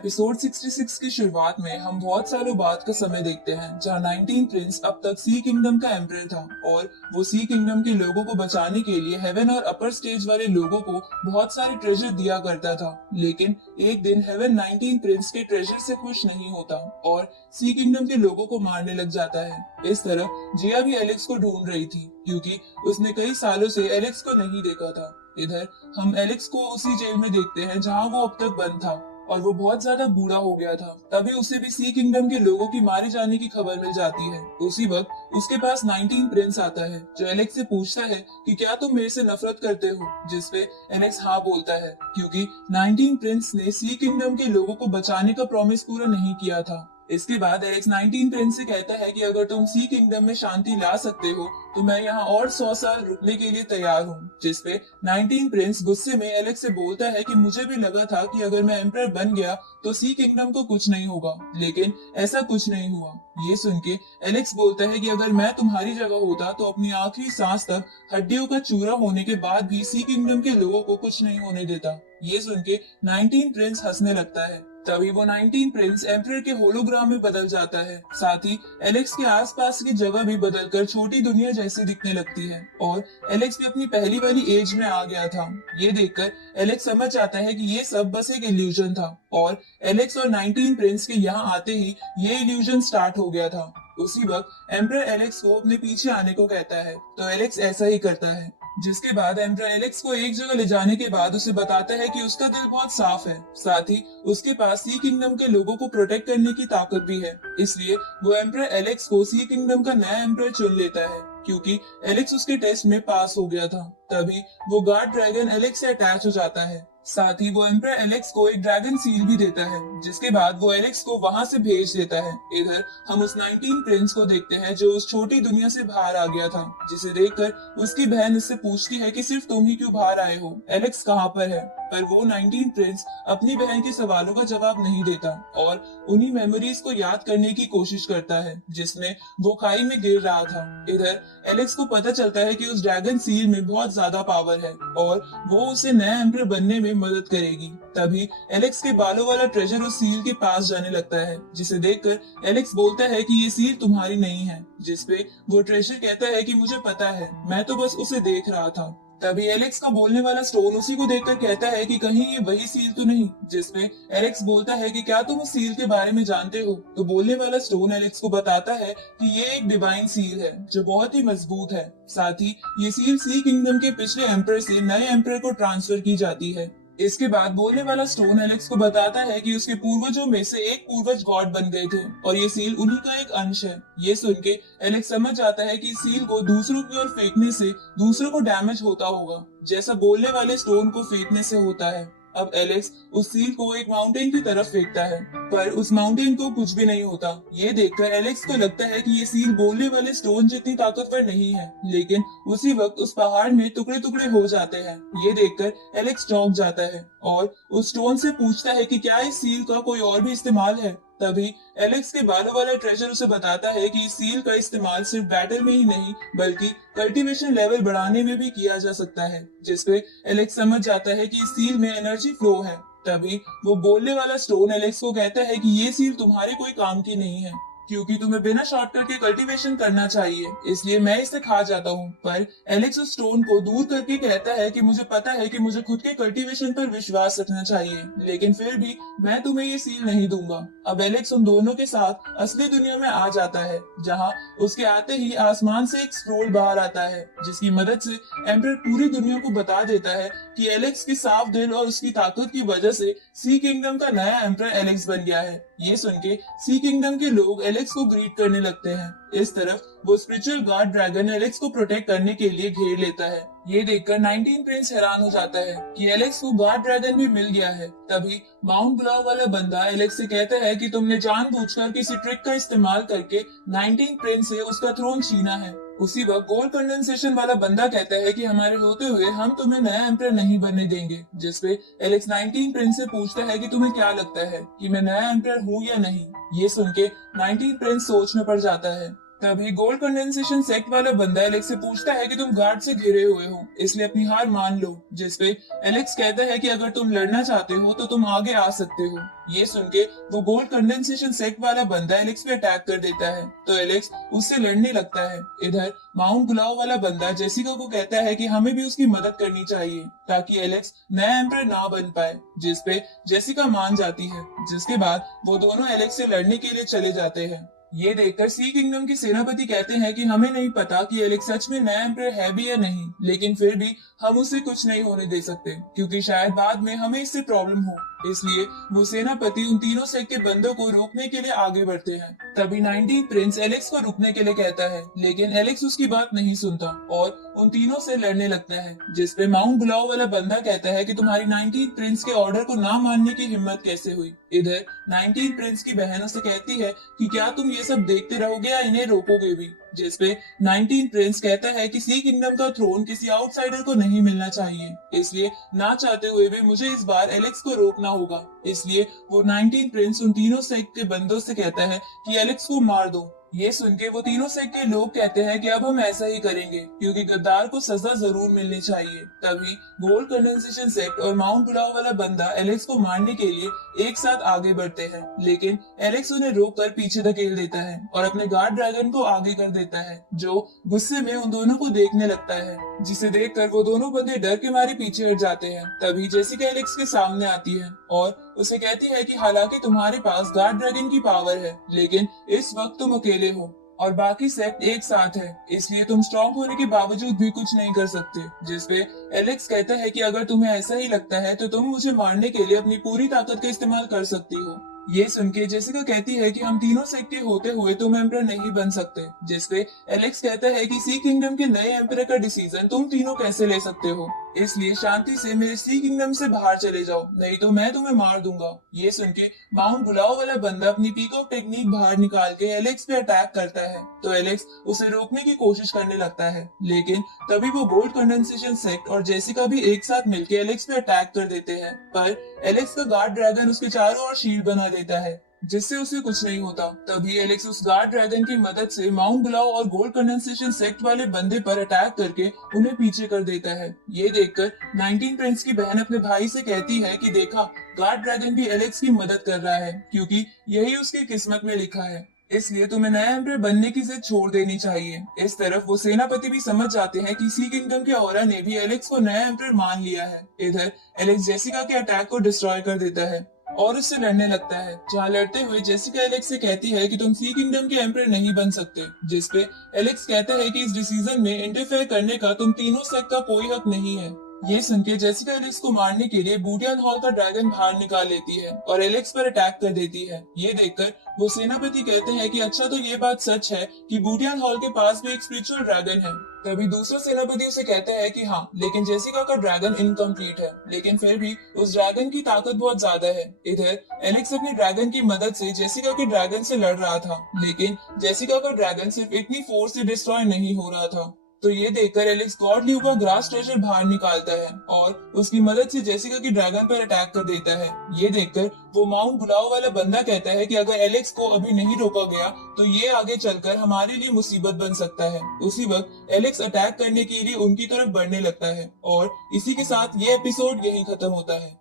Episode 66 की शुरुआत में हम बहुत सालों बाद का समय देखते हैं जहां 19 प्रिंस अब तक सी किंगडम का एम्परर था और वो सी किंगडम के लोगों को बचाने के लिए हेवन और अपर स्टेज वाले लोगों को बहुत सारे ट्रेजर दिया करता था। लेकिन एक दिन हेवन 19 प्रिंस के ट्रेजर से खुश नहीं होता और सी किंगडम के लोगों को मारने लग जाता है। इस तरह जिया भी एलेक्स को ढूंढ रही थी क्योंकि उसने कई सालों से एलेक्स को नहीं देखा था। इधर हम एलेक्स को उसी जेल में देखते हैं जहां वो अब तक बंद था और वो बहुत ज्यादा बूढ़ा हो गया था। तभी उसे भी सी किंगडम के लोगों की मारे जाने की खबर मिल जाती है। उसी वक्त उसके पास 19 प्रिंस आता है जो एलेक्स से पूछता है कि क्या तुम मेरे से नफरत करते हो, जिसपे एलेक्स हाँ बोलता है क्योंकि 19 प्रिंस ने सी किंगडम के लोगों को बचाने का प्रॉमिस पूरा नहीं किया था। इसके बाद एलेक्स 19 प्रिंस से कहता है कि अगर तुम सी किंगडम में शांति ला सकते हो तो मैं यहाँ और 100 साल रुकने के लिए तैयार हूँ। जिसपे 19 प्रिंस गुस्से में एलेक्स से बोलता है कि मुझे भी लगा था कि अगर मैं एम्परर बन गया तो सी किंगडम को कुछ नहीं होगा, लेकिन ऐसा कुछ नहीं हुआ। ये सुन के एलेक्स बोलता है कि अगर मैं तुम्हारी जगह होता तो अपनी आखिरी सांस तक हड्डियों का चूरा होने के बाद भी सी किंगडम के लोगों को कुछ नहीं होने देता। ये सुन के 19 प्रिंस हंसने लगता है। तभी वो 19 प्रिंस एम्परर के होलोग्राम में बदल जाता है। साथ ही एलेक्स के आसपास की जगह भी बदलकर छोटी दुनिया जैसी दिखने लगती है और एलेक्स भी अपनी पहली वाली एज में आ गया था। ये देखकर एलेक्स समझ जाता है कि ये सब बस एक इल्यूजन था और एलेक्स और 19 प्रिंस के यहाँ आते ही ये इल्यूजन स्टार्ट हो गया था। उसी वक्त एम्परर एलेक्स को अपने पीछे आने को कहता है तो एलेक्स ऐसा ही करता है। जिसके बाद एम्परर एलेक्स को एक जगह ले जाने के बाद उसे बताता है कि उसका दिल बहुत साफ है, साथ ही उसके पास सी किंगडम के लोगों को प्रोटेक्ट करने की ताकत भी है। इसलिए वो एम्परर एलेक्स को सी किंगडम का नया एम्परर चुन लेता है क्योंकि एलेक्स उसके टेस्ट में पास हो गया था। तभी वो गार्ड ड्रैगन एलेक्स से अटैच हो जाता है। साथ ही वो एम्परर एलेक्स को एक ड्रैगन सील भी देता है, जिसके बाद वो एलेक्स को वहां से भेज देता है। इधर हम उस 19 प्रिंस को देखते हैं जो उस छोटी दुनिया से बाहर आ गया था, जिसे देखकर उसकी बहन उससे पूछती है कि सिर्फ तुम ही क्यों बाहर आए हो, एलेक्स कहाँ पर है। पर वो 19 प्रिंस अपनी बहन के सवालों का जवाब नहीं देता और उन्हीं मेमोरीज को याद करने की कोशिश करता है जिसमें वो खाई में गिर रहा था। इधर एलेक्स को पता चलता है कि उस ड्रैगन सील में बहुत ज्यादा पावर है और वो उसे नया एम्परर बनने में मदद करेगी। तभी एलेक्स के बालों वाला ट्रेजर उस सील के पास जाने लगता है, जिसे देखकर एलेक्स बोलता है कि ये सील तुम्हारी नहीं है। जिसपे वो ट्रेजर कहता है कि मुझे पता है, मैं तो बस उसे देख रहा था। तभी एलेक्स का बोलने वाला स्टोन उसी को देखकर कहता है कि कहीं ये वही सील तो नहीं। जिसमें एलेक्स बोलता है कि क्या तुम उस सील के बारे में जानते हो। तो बोलने वाला स्टोन एलेक्स को बताता है कि ये एक डिवाइन सील है जो बहुत ही मजबूत है। साथ ही ये सील सी किंगडम के पिछले एम्परर से नए एम्परर को ट्रांसफर की जाती है। इसके बाद बोलने वाला स्टोन एलेक्स को बताता है कि उसके पूर्वजों में से एक पूर्वज गॉड बन गए थे और ये सील उन्हीं का एक अंश है। ये सुन के एलेक्स समझ जाता है कि इस सील को दूसरों की ओर फेंकने से दूसरों को डैमेज होता होगा, जैसा बोलने वाले स्टोन को फेंकने से होता है। अब एलेक्स उस सील को एक माउंटेन की तरफ फेंकता है, पर उस माउंटेन को कुछ भी नहीं होता। ये देखकर एलेक्स को लगता है कि ये सील बोलने वाले स्टोन जितनी ताकतवर नहीं है, लेकिन उसी वक्त उस पहाड़ में टुकड़े टुकड़े हो जाते हैं। ये देखकर एलेक्स चौंक जाता है और उस स्टोन से पूछता है कि क्या इस सील का कोई और भी इस्तेमाल है। तभी एलेक्स के बालों वाला ट्रेजर उसे बताता है कि इस सील का इस्तेमाल सिर्फ बैटल में ही नहीं बल्कि कल्टीवेशन लेवल बढ़ाने में भी किया जा सकता है। जिसपे एलेक्स समझ जाता है कि इस सील में एनर्जी फ्लो है। तभी वो बोलने वाला स्टोन एलेक्स को कहता है कि ये सील तुम्हारे कोई काम की नहीं है क्योंकि तुम्हें बिना शॉर्टकट के कल्टीवेशन करना चाहिए, इसलिए मैं इसे खा जाता हूँ। पर एलेक्स उस स्टोन को दूर करके कहता है कि मुझे पता है कि मुझे खुद के कल्टीवेशन पर विश्वास रखना चाहिए, लेकिन फिर भी मैं तुम्हें ये सील नहीं दूंगा। अब एलेक्स उन दोनों के साथ असली दुनिया में आ जाता है, जहाँ उसके आते ही आसमान से एक स्क्रोल बाहर आता है जिसकी मदद से एम्परर पूरी दुनिया को बता देता है कि एलेक्स के साफ दिल और उसकी ताकत की वजह से सी किंगडम का नया एम्परर एलेक्स बन गया है। ये सुन के सी किंगडम के लोग एलेक्स को ग्रीट करने लगते हैं। इस तरफ वो स्पिरिचुअल गार्ड ड्रैगन एलेक्स को प्रोटेक्ट करने के लिए घेर लेता है। ये देखकर 19 प्रिंस हैरान हो जाता है कि एलेक्स को गार्ड ड्रैगन भी मिल गया है। तभी माउंट ग्लाव वाला बंदा एलेक्स से कहता है कि तुमने जानबूझकर किसी ट्रिक का इस्तेमाल करके 19 प्रिंस से उसका थ्रोन छीना है। उसी वक्त गोल्ड कंडेंसेशन वाला बंदा कहता है कि हमारे होते हुए हम तुम्हें नया एम्परर नहीं बनने देंगे। जिसपे एलेक्स 19 प्रिंस से पूछता है कि तुम्हें क्या लगता है कि मैं नया एम्परर हूँ या नहीं। ये सुन के 19 प्रिंस सोच में पड़ जाता है। तभी गोल्ड कंडेंसेशन सेक्ट वाला बंदा एलेक्स से पूछता है कि तुम गार्ड से घिरे हुए हो, इसलिए अपनी हार मान लो। जिसपे एलेक्स कहता है कि अगर तुम लड़ना चाहते हो तो तुम आगे आ सकते हो। ये सुन के वो गोल्ड कंडेंसेशन सेक्ट वाला बंदा एलेक्स पे अटैक कर देता है, तो एलेक्स उससे लड़ने लगता है। इधर माउंट गुलाव वाला बंदा जेसिका को कहता है कि हमें भी उसकी मदद करनी चाहिए ताकि एलेक्स नया एम्परर ना बन पाए। जिसपे जेसिका मान जाती है, जिसके बाद वो दोनों एलेक्स से लड़ने के लिए चले जाते हैं। ये देखकर सी किंगडम के सेनापति कहते हैं कि हमें नहीं पता कि एलेक्स सच में नया एम्परर है भी या नहीं, लेकिन फिर भी हम उसे कुछ नहीं होने दे सकते क्योंकि शायद बाद में हमें इससे प्रॉब्लम हो। इसलिए वो सेनापति उन तीनों सेक्ट के बंदों को रोकने के लिए आगे बढ़ते हैं। तभी 19 प्रिंस एलेक्स को रुकने के लिए कहता है, लेकिन एलेक्स उसकी बात नहीं सुनता और उन तीनों से लड़ने लगता है। जिसपे माउंट बुलाओ वाला बंदा कहता है कि तुम्हारी 19 प्रिंस के ऑर्डर को ना मानने की हिम्मत कैसे हुई। इधर 19 प्रिंस की बहन उसे कहती है कि क्या तुम ये सब देखते रहोगे या इन्हें रोकोगे भी। जिसपे 19 प्रिंस कहता है कि सी किंगडम का थ्रोन किसी आउटसाइडर को नहीं मिलना चाहिए, इसलिए ना चाहते हुए भी मुझे इस बार एलेक्स को रोकना होगा। इसलिए वो 19 प्रिंस उन तीनों सेक्ट के बंदों से कहता है कि एलेक्स को मार दो। ये सुन के वो तीनों सेक्ट के लोग कहते हैं कि अब हम ऐसा ही करेंगे क्योंकि गद्दार को सजा जरूर मिलनी चाहिए। तभी गोल्ड कंडेंसेशन सेक्ट और माउंट बुलाओ वाला बंदा एलेक्स को मारने के लिए एक साथ आगे बढ़ते हैं, लेकिन एलेक्स उन्हें रोककर पीछे धकेल देता है और अपने गार्ड ड्रैगन को आगे कर देता है, जो गुस्से में उन दोनों को देखने लगता है। जिसे देखकर वो दोनों बंदे डर के मारे पीछे हट जाते हैं। तभी जेसिका एलेक्स के सामने आती है और उसे कहती है कि हालांकि तुम्हारे पास गार्ड ड्रैगन की पावर है, लेकिन इस वक्त तुम अकेले हो और बाकी सेक्ट एक साथ है, इसलिए तुम स्ट्रॉन्ग होने के बावजूद भी कुछ नहीं कर सकते। जिसपे एलेक्स कहता है कि अगर तुम्हें ऐसा ही लगता है तो तुम मुझे मारने के लिए अपनी पूरी ताकत का इस्तेमाल कर सकती हो। ये सुन के जेसिका कहती है कि हम तीनों सेक्ट के होते हुए तुम एम्परर नहीं बन सकते। जिसपे एलेक्स कहता है कि सी किंगडम के नए एम्परर का डिसीजन तुम तीनों कैसे ले सकते हो, इसलिए शांति से मेरे सी किंगडम से बाहर चले जाओ, नहीं तो मैं तुम्हें मार दूंगा। ये सुन के माउंट बुलाओ वाला बंदा अपनी पीकॉक टेक्निक बाहर निकाल के एलेक्स पे अटैक करता है, तो एलेक्स उसे रोकने की कोशिश करने लगता है, लेकिन तभी वो गोल्ड कंडेंसेशन सेक्ट और जेसिका भी एक साथ मिलकर एलेक्स पे अटैक कर देते हैं। पर एलेक्स का गार्ड ड्रैगन उसके चारों ओर शील्ड बना देता है, जिससे उसे कुछ नहीं होता। तभी एलेक्स उस गार्ड ड्रैगन की मदद से माउंट बुलाओ और गोल्ड कंडेंसेशन सेक्ट वाले बंदे पर अटैक करके उन्हें पीछे कर देता है। ये देखकर 19 प्रिंस की बहन अपने भाई से कहती है कि देखा, गार्ड ड्रैगन भी एलेक्स की मदद कर रहा है क्योंकि यही उसकी किस्मत में लिखा है, इसलिए तुम्हें नया एम्परर बनने की जिद छोड़ देनी चाहिए। इस तरफ वो सेनापति भी समझ जाते हैं कि सी किंगडम के ऑरा ने भी एलेक्स को नया एम्परर मान लिया है। इधर एलेक्स जेसिका के अटैक को डिस्ट्रॉय कर देता है और उससे लड़ने लगता है, जहाँ लड़ते हुए जेसिका एलेक्स से कहती है कि तुम सी किंगडम के एम्परर नहीं बन सकते। जिसपे एलेक्स कहता है कि इस डिसीजन में इंटरफेयर करने का तुम तीनों सेक्ट का कोई हक नहीं है। ये सुन के जेसिका एलेक्स को मारने के लिए बूटियान हॉल का ड्रैगन बाहर निकाल लेती है और एलेक्स पर अटैक कर देती है। ये देखकर वो सेनापति कहते हैं कि अच्छा, तो ये बात सच है कि बूटियान हॉल के पास भी एक स्पिरिचुअल ड्रैगन है। तभी दूसरा सेनापति उसे कहता है कि हाँ, लेकिन जेसिका का ड्रैगन इनकम्प्लीट है, लेकिन फिर भी उस ड्रैगन की ताकत बहुत ज्यादा है। इधर एलेक्स अपने ड्रैगन की मदद से जेसिका के ड्रैगन से लड़ रहा था, लेकिन जेसिका का ड्रैगन सिर्फ इतनी फोर्स से डिस्ट्रॉय नहीं हो रहा था। तो ये देखकर एलेक्स गॉड ल्यू का ग्रास ट्रेजर बाहर निकालता है और उसकी मदद से जेसिका की ड्रैगन पर अटैक कर देता है। ये देखकर वो माउंट बुलाओ वाला बंदा कहता है कि अगर एलेक्स को अभी नहीं रोका गया तो ये आगे चलकर हमारे लिए मुसीबत बन सकता है। उसी वक्त एलेक्स अटैक करने के लिए उनकी तरफ बढ़ने लगता है और इसी के साथ ये एपिसोड यहीं खत्म होता है।